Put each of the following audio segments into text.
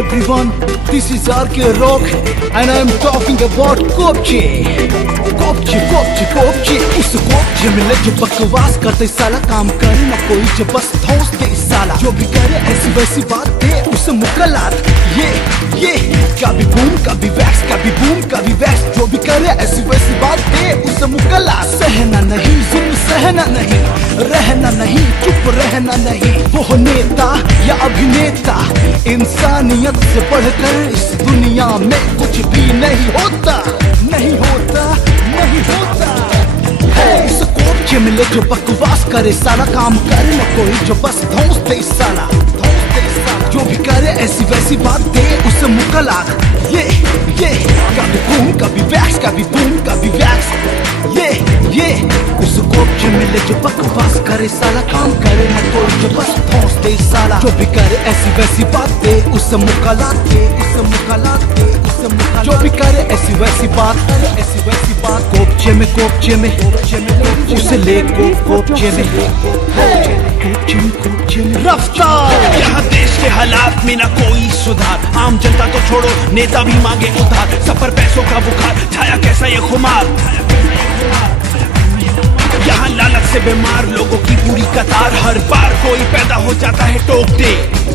everyone, this is RK Rock and I am talking about Kopche. Kopche उस कोपचे में ले जो बकवास करते साला काम करे ना कोई जो बस ठोस दे साला जो भी करे ऐसी वैसी बात दे उसे मुकलात ये कभी बूम कभी वैक्स कभी बूम कभी वैक्स जो भी करे ऐसी वैसी बात दे उसे मुकलात सहना नहीं जुल्म सहना नहीं रहना नहीं चुप रहना नहीं वो नेता या अभिनेता इंसानियत से बढ़कर इस दुनिया में कुछ भी नहीं होता उस कोपचे में ले जो बकवास करे साला काम करे न कोई जो बस ठोस दे साला जो भी करे ऐसी वैसी बात दे उसे मुकलात ये कभी बूम कभी वैक्स कभी बूम कभी वैक्स ये उस कोपचे में ले जो बकवास करे साला काम करे न कोई जो बस ठोस दे साला जो भी करे ऐसी वैसी बात दे उसे मुकलात दे जो भी करे ऐसी वैसी बात कोपचे में उसे ले कोपचे में रफ्तार यहाँ देश के हालात में ना कोई सुधार आम जनता तो छोड़ो नेता भी मांगे उधार सब पर पैसों का बुखार छाया कैसा ये खुमार यहाँ लालच से बीमार लोगों की पूरी कतार हर बार कोई पैदा हो जाता है टोक दे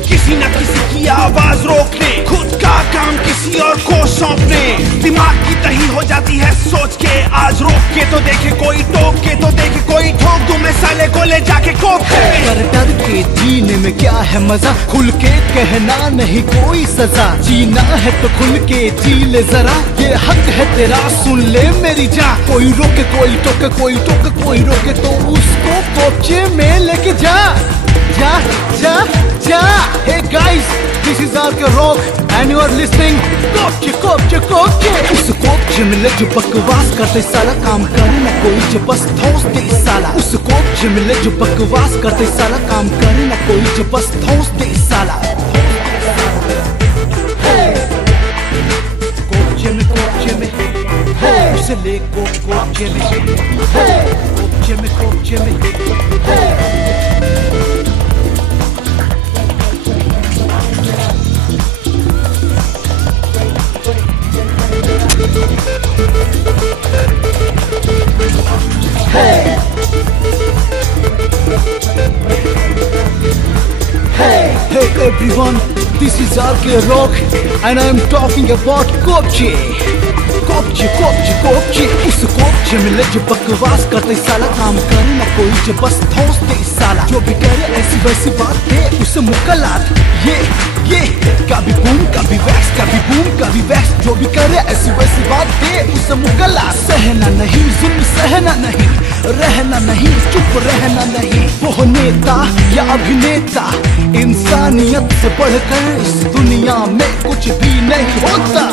किसी न किसी की आवाज रोकने खुद का काम किसी और को सौंपने दिमाग की तही हो जाती है सोच के आज रोक के तो देखे कोई टोक के तो देखे कोई ठोक दूं मैं साले को ले जाके कोक डर के जीने में क्या है मजा खुल के कहना नहीं कोई सजा जीना है तो खुल के जी ले जरा ये हक है तेरा सुन ले मेरी जान कोई रोके कोई टोके कोई रोके तो उसको कोपचे में लेके जा Hey guys, this is RK Rock and you are listening कोपचे उस कोपचे में ले जो बकवास करते साला काम करे ना कोई जो बस ठोस दे साला उस कोपचे में ले जो बकवास करते साला काम करे ना कोई जो बस ठोस दे साला कोपचे में उसे ले कोपचे में Hey everyone, this is RK Rock and I am talking about Kopche उस कोपचे में ले जो बकवास करते साला काम करे ना कोई जो बस ठोस दे साला जो भी करे ऐसी वैसी बात दे उसे मुकलात ये कभी बूम कभी वैक्स कभी बूम कभी वैक्स जो भी करे ऐसी वैसी बात दे उसे मुकलात सहना नहीं जुल्म सहना नहीं रहना नहीं चुप रहना नहीं वो नेता या अभिनेता इंसानियत से बढ़कर इस दुनिया में कुछ भी नहीं होता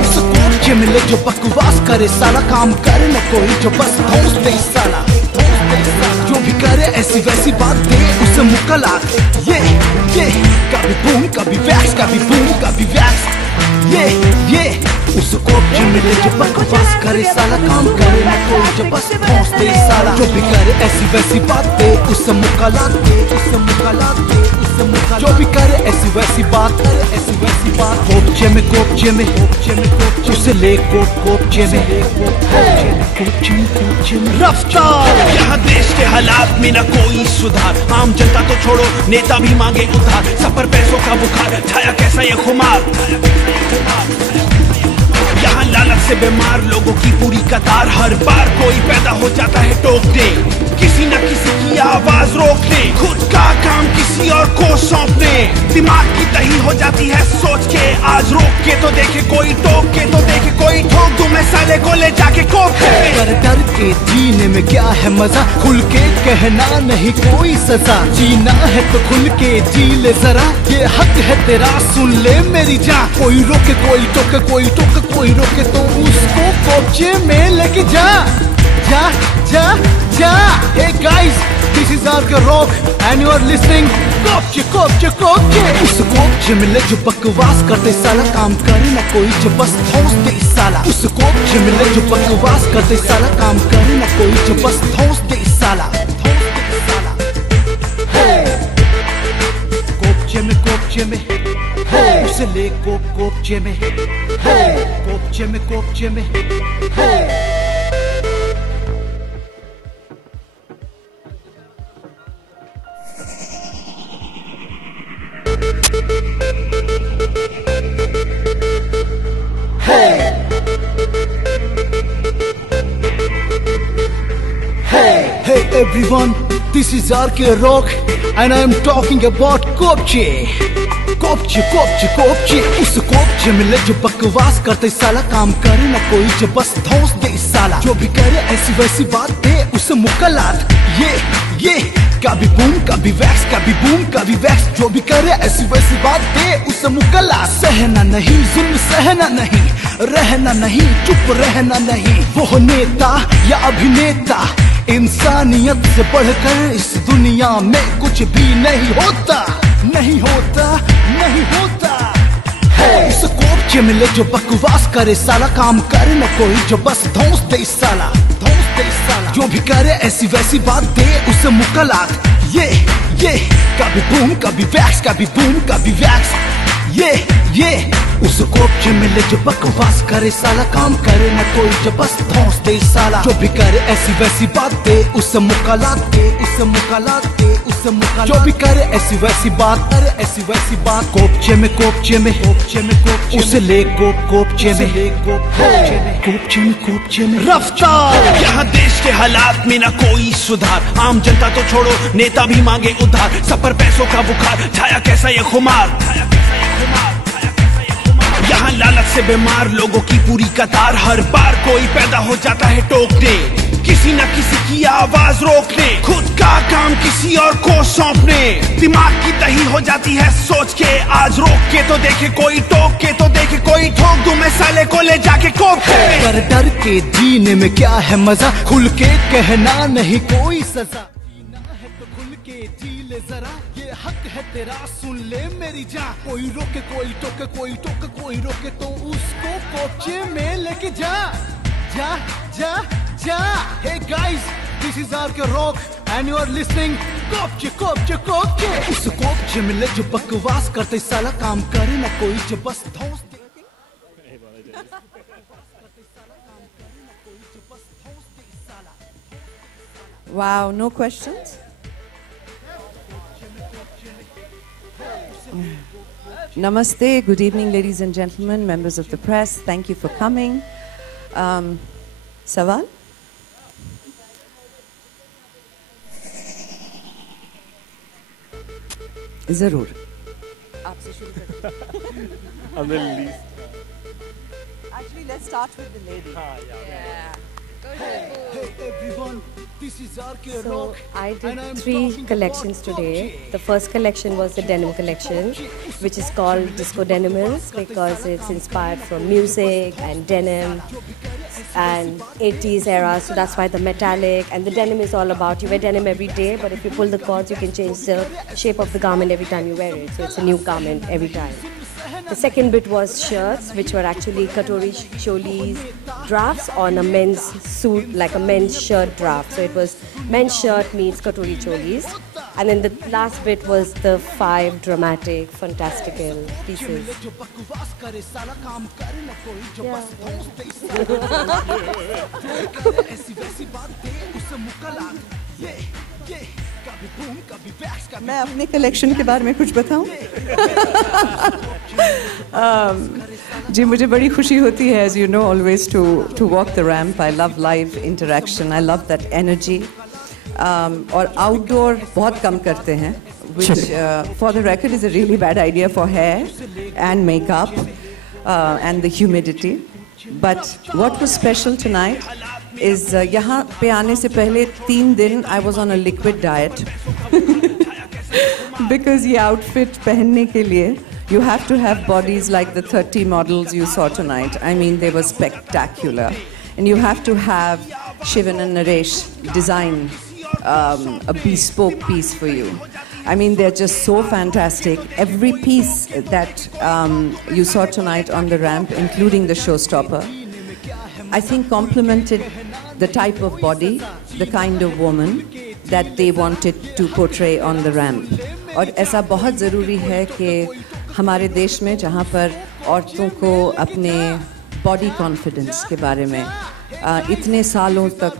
उस कोपचे में ले जो बकवास करे साला काम करे न कोई जो बस ठोस दे साला जो भी करे ऐसी वैसी बात दे उसे मुकलात ये कभी बूम कभी वैक्स कभी बूम कभी वैक्स ये उस कोपचे में ले जो बकवास करे साला काम करे ना कोई जो बस ठोस दे साला जो भी करे ऐसी वैसी बात दे उसे मुकलात दे जो भी करे ऐसी वैसी बात कोपचे में उसे ले कोपचे में रफ्तार यहाँ देश के हालात में ना कोई सुधार आम जनता तो छोड़ो नेता भी मांगे उधार सब पर पैसों का बुखार छाया कैसा ये खुमार यहाँ लालच से बीमार लोगों की पूरी कतार हर बार कोई पैदा हो जाता है टोक दे किसी न किसी की आवाज रोकने खुद का काम किसी और को सौंपने दिमाग की तही हो जाती है सोच के आज रोक के तो देखे कोई टोक के तो देखे कोई ठोक दूं मैं साले को ले जाके कोक डर के जीने में क्या है मजा खुल के कहना नहीं कोई सजा जीना है तो खुल के जी ले जरा ये हक है तेरा सुन ले मेरी जान कोई रोके कोई रोके तो उसको कोपचे में लेके जा Hey guys, this is RK Rock and you are listening कोपचे उस कोपचे में ले जो बकवास करते साला काम करे ना कोई जो बस ठोस दे साला उस कोपचे में ले जो बकवास करते साला काम करे ना कोई जो बस ठोस दे साला उसे ले कोपचे में, कोपचे में, कोपचे में, Hey everyone, this is RK Rock and I am talking about कोपचे, कोपचे, कोपचे, कोपचे। उस कोपचे में ले जो बकवास करते साला, काम करे ना कोई जो बस धौंस दे साला। जो भी करे ऐसी वैसी बात दे उसे मुकलात। ये कभी बूम कभी वैक्स, कभी बूम कभी वैक्स। जो भी करे ऐसी वैसी बात दे उसे मुकलात। सहना नहीं जुल्म, सहना नहीं, रहना नहीं, चुप रहना नहीं। वो नेता या अभिनेता, इंसानियत से बढ़कर इस दुनिया में कुछ भी नहीं होता, नहीं होता, नहीं होता। उस कोपचे में ले जो बकवास करे साला, काम करे न कोई जो बस धौंस दे साला, धौंस दे साला। जो भी करे ऐसी वैसी बात दे उसे मुकलात। ये कभी बूम कभी वैक्स, कभी बूम कभी वैक्स। ये उस कोपचे में ले जो बकवास करे साला, काम करे न कोई जो बस धौंस दे साला। जो भी करे ऐसी वैसी बात दे उसे मुकलात दे, उसे मुकलात दे, उसे मुकलात। जो भी करे ऐसी वैसी बात, करे ऐसी वैसी बात। कोपचे में, कोपचे में, कोपचे में, कोपचे उसे ले कोपचे में, ले कोपचे में, कोपचे में, कोपचे में रफ्तार। यहाँ देश के हालात में ना कोई सुधार, आम जनता तो छोड़ो नेता भी मांगे उधार। सब पर पैसों का बुखार छाया, कैसा ये खुमार, छाया कैसा ये खुमार। यहाँ लालच से बीमार लोगों की पूरी कतार, हर बार कोई पैदा हो जाता है टोकने, किसी न किसी की आवाज रोकने, खुद का काम किसी और को सौंपने। दिमाग की दही हो जाती है सोच के, आज रोक के तो देखे कोई, टोक के तो देखे कोई, ठोक दूं मैं साले को ले जाके कोप के। पर डर के जीने में क्या है मजा, खुल के कहना नहीं कोई सजा। जीना है तो खुल के जी ले जरा, ये हक है तेरा सुन ले मेरी जान। कोई रोके कोई टोके, कोई टोके कोई रोके, तो उसको कोपचे में लेके जा, जा जा जा। Hey guys, this is RK Rock and you are listening कोपचे, कोपचे, कोपचे। उस कोपचे में ले जो बकवास करते साला, काम करे ना कोई जो बस धौंस दे। Wow, no questions? Namaste, good evening ladies and gentlemen, members of the press, thank you for coming. Sawal? Zarur. आपसे शुरू करते हैं. Actually, let's start with the lady. Yeah. Hey everyone, this is RK So Rock. I and I am did 3 talking collections about today. Kochi. The first collection was the denim collection, which is called Disco Denimals because it's inspired from music and denim and 80s era. So that's why the metallic and the denim is all about. You wear denim every day, but if you pull the cords, you can change the shape of the garment every time you wear it. So it's a new garment every time. The second bit was shirts, which were actually Katori Choli's drafts on a men's suit, like a men's shirt draft. So it was men's shirt meets Katori Choli's. And then the last bit was the 5 dramatic, fantastical pieces. मैं अपने collection के बारे में कुछ बताऊं? जी मुझे बड़ी खुशी होती है, as you know, always to walk the ramp. I love live interaction. I love that energy. और outdoor बहुत कम करते हैं, which for the record is a really bad idea for hair and makeup and the humidity. But what was special tonight is यहाँ पे आने से पहले 3 दिन I was on a liquid diet because ये outfit पहनने के लिए you have to have bodies like the 30 models you saw tonight. I mean, they were spectacular, and you have to have Shivan and Naresh design a bespoke piece for you. I mean, they're just so fantastic. Every piece that you saw tonight on the ramp, including the showstopper, I think complemented the type of body, the kind of woman that they wanted to portray on the ramp. और ऐसा बहुत ज़रूरी है कि हमारे देश में जहाँ पर औरतों को अपने बॉडी कॉन्फिडेंस के बारे में इतने सालों तक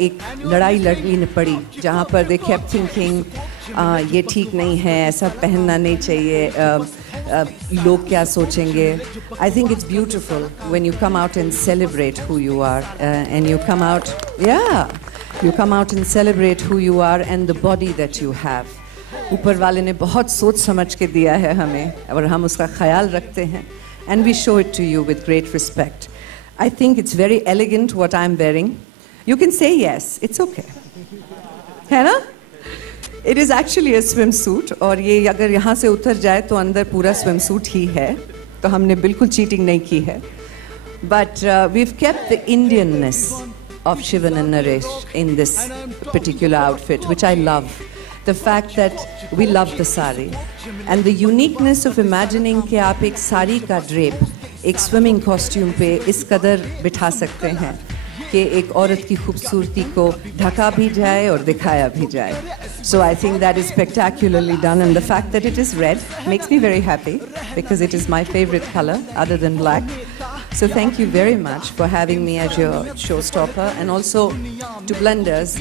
एक लड़ाई लड़नी पड़ी, जहाँ पर दे केप्ट थिंकिंग ये ठीक नहीं है, ऐसा पहनना नहीं चाहिए, लोग क्या सोचेंगे. I think it's beautiful when you come out and celebrate who you are and you come out, you come out and celebrate who you are and the body that you have. ऊपर वाले ने बहुत सोच समझ के दिया है हमें और हम उसका ख्याल रखते हैं. And we show it to you with great respect. I think it's very elegant what I'm wearing. You can say yes, it's okay. है ना? It is actually a swimsuit और ये अगर यहाँ से उतर जाए तो अंदर पूरा swimsuit ही है, तो हमने बिल्कुल cheating नहीं की है. But we've kept the Indianness of Shivan and Naresh in this particular outfit, which I love. The fact that we love the sari and the uniqueness of imagining कि आप एक साड़ी का drape एक swimming costume पे इस कदर बिठा सकते हैं कि एक औरत की खूबसूरती को ढका भी जाए और दिखाया भी जाए. So I think that is spectacularly done, and the fact that it is red makes me very happy because it is my favorite color other than black. So thank you very much for having me as your showstopper, and also to Blenders.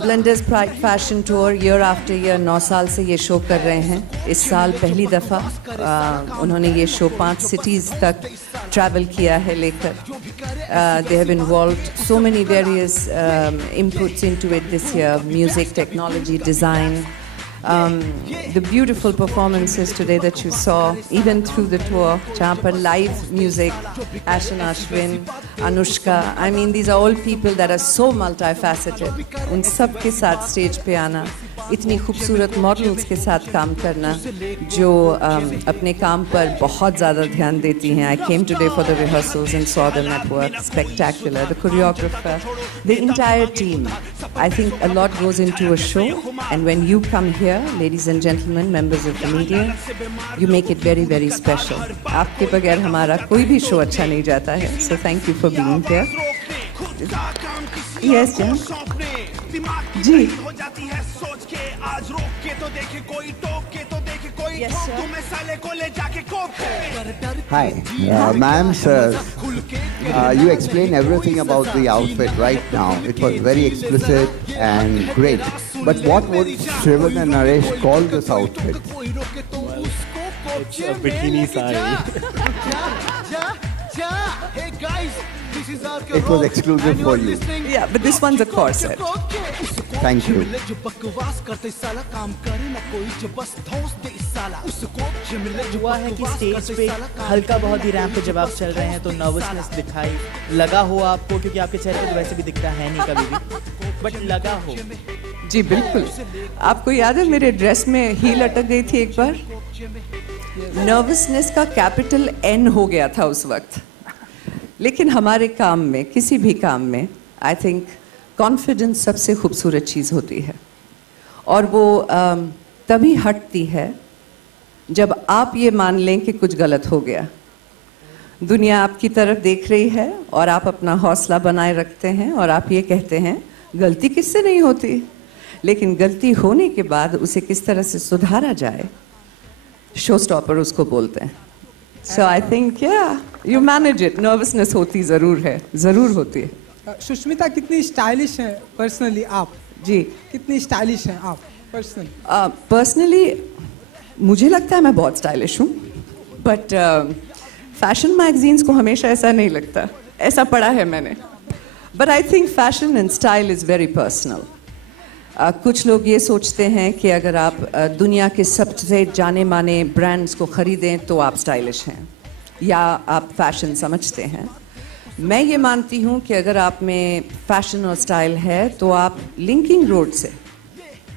Blenders Pride Fashion Tour year after year 9 साल से ये show कर रहे हैं. इस साल पहली दफ़ा उन्होंने ये शो 5 cities तक travel किया है लेकर. They have involved so many various inputs into it this year: music, technology, design. The beautiful performances today that you saw, even through the tour, जहाँ पर live music, Ashan Ashwin, Anushka. I mean, these are all people that are so multifaceted. उन सब के साथ stage पे आना, इतनी खूबसूरत models के साथ काम करना, जो अपने काम पर बहुत ज़्यादा ध्यान देती हैं. I came today for the rehearsals and saw them at work. Spectacular. The choreographer, the entire team. I think a lot goes into a show, and when you come here, ladies and gentlemen, members of the media, you make it very, very special. आपके बगैर हमारा कोई भी show अच्छा नहीं जाता है. So thank you for being here. Yes, Jan. Ji. Yes, sir. Hi, ma'am, sir. You explained everything about the outfit right now. It was very explicit and great. But what would Shivan and Naresh call this outfit? It's a bikini sari. It was exclusive for you. Yeah, but this one's a corset. Thank you. हुआ है कि stage पे हल्का बहुत ही ramp पे जब आप चल रहे हैं तो नर्वसनेस दिखाई लगा हो आपको, क्योंकि आपके चेहरे पे तो वैसे भी दिखता है नहीं कभी भी, बट लगा हो. जी बिल्कुल. आपको याद है मेरे ड्रेस में हील अटक गई थी एक बार. नर्वसनेस का कैपिटल N हो गया था उस वक्त. लेकिन हमारे काम में, किसी भी काम में, आई थिंक कॉन्फिडेंस सबसे खूबसूरत चीज़ होती है. और वो तभी हटती है जब आप ये मान लें कि कुछ गलत हो गया. दुनिया आपकी तरफ देख रही है और आप अपना हौसला बनाए रखते हैं और आप ये कहते हैं गलती किससे नहीं होती, लेकिन गलती होने के बाद उसे किस तरह से सुधारा जाए, शो स्टॉपर उसको बोलते हैं. So I think you manage it. Nervousness होती ज़रूर है, ज़रूर होती है. सुष्मिता कितनी स्टाइलिश हैं पर्सनली आप? जी. कितनी स्टाइलिश हैं आप पर्सनली? पर्सनली मुझे लगता है मैं बहुत स्टाइलिश हूँ, बट फैशन मैगजीन्स को हमेशा ऐसा नहीं लगता. ऐसा पढ़ा है मैंने. But I think fashion and style is very personal. कुछ लोग ये सोचते हैं कि अगर आप दुनिया के सबसे जाने माने ब्रांड्स को ख़रीदें तो आप स्टाइलिश हैं या आप फैशन समझते हैं. मैं ये मानती हूँ कि अगर आप में फैशन और स्टाइल है तो आप लिंकिंग रोड से,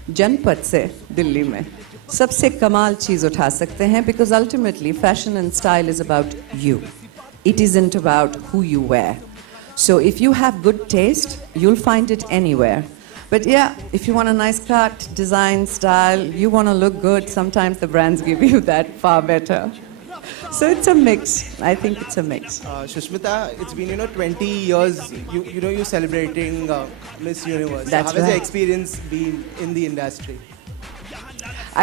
जनपद से दिल्ली में सबसे कमाल चीज़ उठा सकते हैं. Because ultimately fashion and style is about you. It isn't about who you wear. So if you have good taste you will find it anywhere. But yeah, if you want a nice cut, design, style, you want to look good, sometimes the brands give you that far better. So it's a mix. I think it's a mix. Shushmita, it's been 20 years. You're celebrating Miss Universe. That's How has right. the experience been in the industry?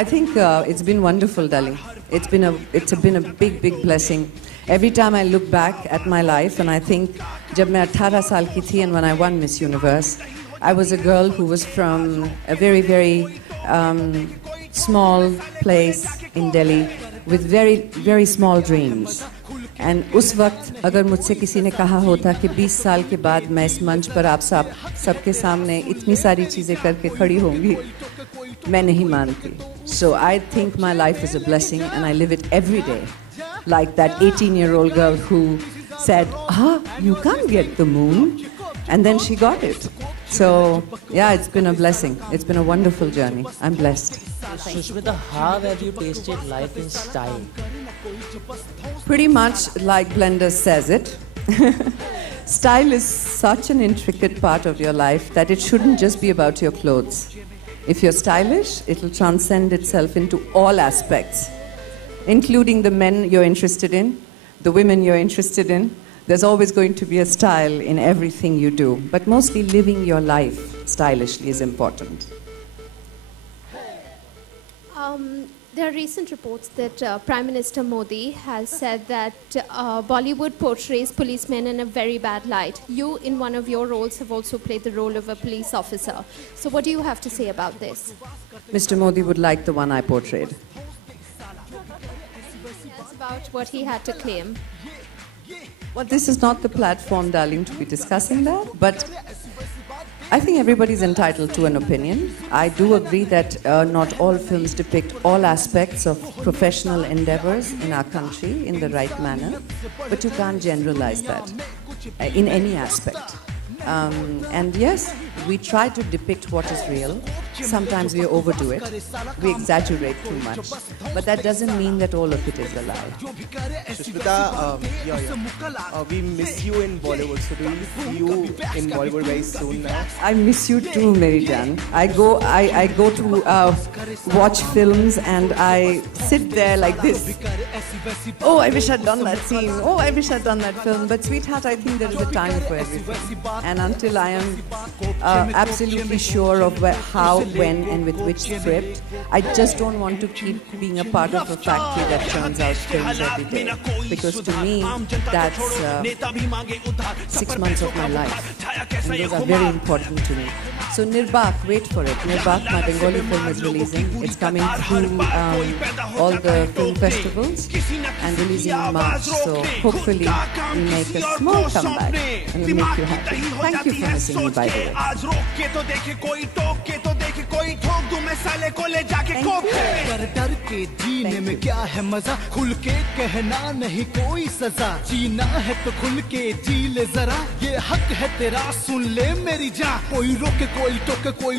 I think it's been wonderful, darling. It's been a big blessing. Every time I look back at my life and I think, जब मैं 18 साल की थी and when I won Miss Universe, I was a girl who was from a very small place in Delhi with very small dreams. And उस वक्त अगर मुझसे किसी ने कहा होता कि 20 साल के बाद मैं इस मंच पर आप सबके सामने इतनी सारी चीज़ें करके खड़ी होंगी, मैं नहीं मानती. So I think my life is a blessing and I live it every day. Like that 18-year-old girl who said, you can't get the moon. And then she got it. So, yeah, it's been a blessing. It's been a wonderful journey. I'm blessed. Sushmita, how have you tasted life in style? Pretty much like Blender says it. Style is such an intricate part of your life that it shouldn't just be about your clothes. If you're stylish, it'll transcend itself into all aspects, including the men you're interested in, the women you're interested in. There's always going to be a style in everything you do, but mostly living your life stylishly is important. There are recent reports that Prime Minister Modi has said that Bollywood portrays policemen in a very bad light. You, in one of your roles, have also played the role of a police officer. So what do you have to say about this? Mr. Modi would like the one I portrayed. That's about what he had to claim. Well, this is not the platform, darling, to be discussing that, but I think everybody's entitled to an opinion. I do agree that not all films depict all aspects of professional endeavors in our country in the right manner, but you can't generalize that in any aspect. And yes, we try to depict what is real. Sometimes we overdo it. We exaggerate too much. But that doesn't mean that all of it is a lie. Sushmita, we miss you in Bollywood. So do we see you in Bollywood very soon now? I miss you too, Mary Jan. I go to watch films and I sit there like this. Oh, I wish I'd done that scene. Oh, I wish I'd done that film. But sweetheart, I think there is a time for everything. And until I am absolutely sure of how, when, and with which script, I just don't want to keep being a part of a factory that churns out films every day. Because to me, that's 6 months of my life. And those are very important to me. So Nirbak, wait for it. Nirbak, my Bengali film, is releasing. It's coming through all the film festivals and releasing in March. So hopefully we make a small comeback and we'll make you happy. Thank you for missing me, by the way. डर के जीने में क्या है मजा, खुल के कहना नहीं कोई सजा, जीना है तो खुल के जी ले जरा, ये हक है तेरा सुन ले मेरी जान, कोई रोके कोई टोके कोई